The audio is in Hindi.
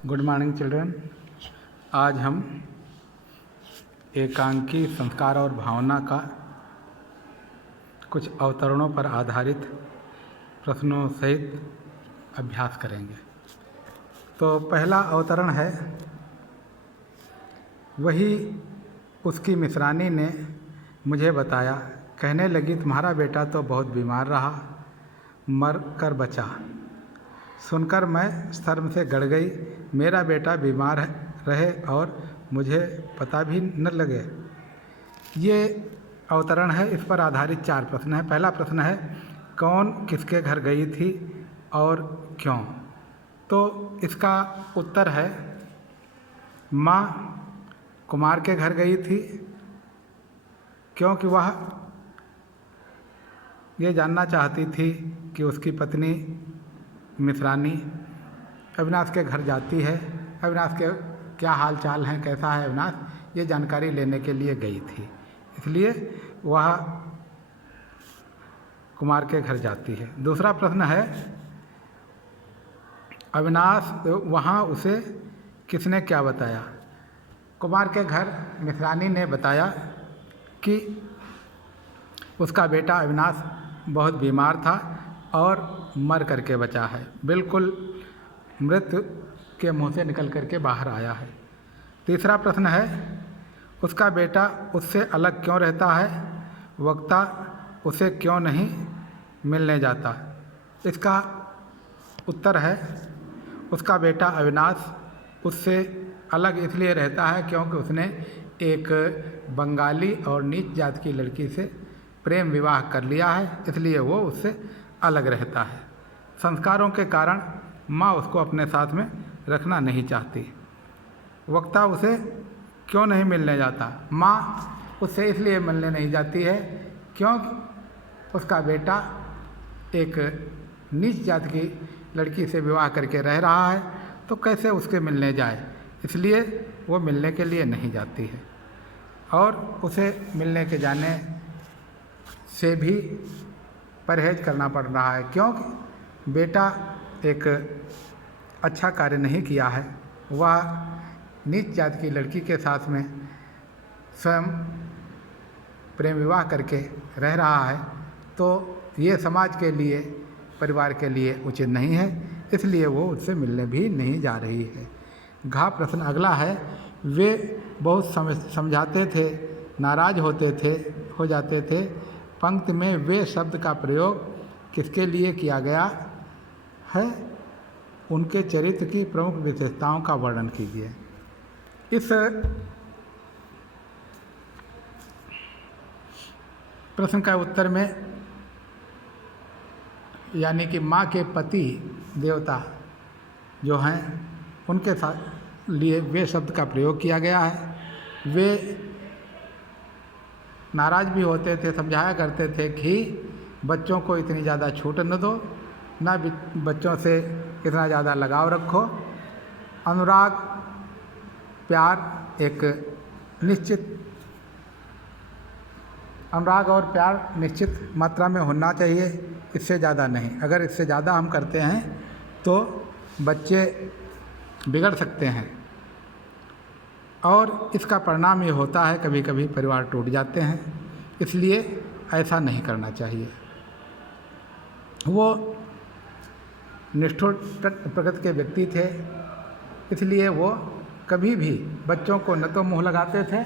Good morning children. आज हम एकांकी संस्कार और भावना का कुछ अवतरणों पर आधारित प्रश्नों सहित अभ्यास करेंगे। तो पहला अवतरण है, वही उसकी मित्रानी ने मुझे बताया, कहने लगी तुम्हारा बेटा तो बहुत बीमार रहा, मर कर बचा। सुनकर मैं शर्म से गड़ गई। मेरा बेटा बीमार रहे और मुझे पता भी न लगे। ये अवतरण है, इस पर आधारित 4 प्रश्न हैं। पहला प्रश्न है, कौन किसके घर गई थी और क्यों? तो इसका उत्तर है, माँ कुमार के घर गई थी क्योंकि वह ये जानना चाहती थी कि उसकी पत्नी मित्रानी अविनाश के घर जाती है, अविनाश के क्या हाल चाल हैं, कैसा है अविनाश, ये जानकारी लेने के लिए गई थी, इसलिए वह कुमार के घर जाती है। दूसरा प्रश्न है, अविनाश वहाँ उसे किसने क्या बताया? कुमार के घर मित्रानी ने बताया कि उसका बेटा अविनाश बहुत बीमार था और मर करके बचा है, बिल्कुल मृत्यु के मुंह से निकल करके बाहर आया है। तीसरा प्रश्न है, उसका बेटा उससे अलग क्यों रहता है? वक्ता उसे क्यों नहीं मिलने जाता? इसका उत्तर है, उसका बेटा अविनाश उससे अलग इसलिए रहता है क्योंकि उसने एक बंगाली और नीच जात की लड़की से प्रेम विवाह कर लिया है, इसलिए वो उससे अलग रहता है। संस्कारों के कारण माँ उसको अपने साथ में रखना नहीं चाहती। वक्ता उसे क्यों नहीं मिलने जाता? माँ उससे इसलिए मिलने नहीं जाती है क्योंकि उसका बेटा एक नीच जात की लड़की से विवाह करके रह रहा है, तो कैसे उसके मिलने जाए, इसलिए वो मिलने के लिए नहीं जाती है। और उसे मिलने के जाने से भी परहेज करना पड़ रहा है क्योंकि बेटा एक अच्छा कार्य नहीं किया है, वह नीच जात की लड़की के साथ में स्वयं प्रेम विवाह करके रह रहा है, तो ये समाज के लिए, परिवार के लिए उचित नहीं है, इसलिए वो उससे मिलने भी नहीं जा रही है। घ प्रश्न अगला है, वे बहुत समझाते थे, नाराज हो जाते थे। पंक्ति में वे शब्द का प्रयोग किसके लिए किया गया है? उनके चरित्र की प्रमुख विशेषताओं का वर्णन कीजिए। इस प्रश्न का उत्तर में यानी कि माँ के पति देवता जो हैं उनके साथ लिए वे शब्द का प्रयोग किया गया है। वे नाराज भी होते थे, समझाया करते थे कि बच्चों को इतनी ज़्यादा छूट न दो, ना बच्चों से इतना ज़्यादा लगाव रखो। अनुराग और प्यार निश्चित मात्रा में होना चाहिए, इससे ज़्यादा नहीं। अगर इससे ज़्यादा हम करते हैं तो बच्चे बिगड़ सकते हैं और इसका परिणाम ये होता है कभी कभी परिवार टूट जाते हैं, इसलिए ऐसा नहीं करना चाहिए। वो निष्ठुर प्रकृति के व्यक्ति थे, इसलिए वो कभी भी बच्चों को न तो मुँह लगाते थे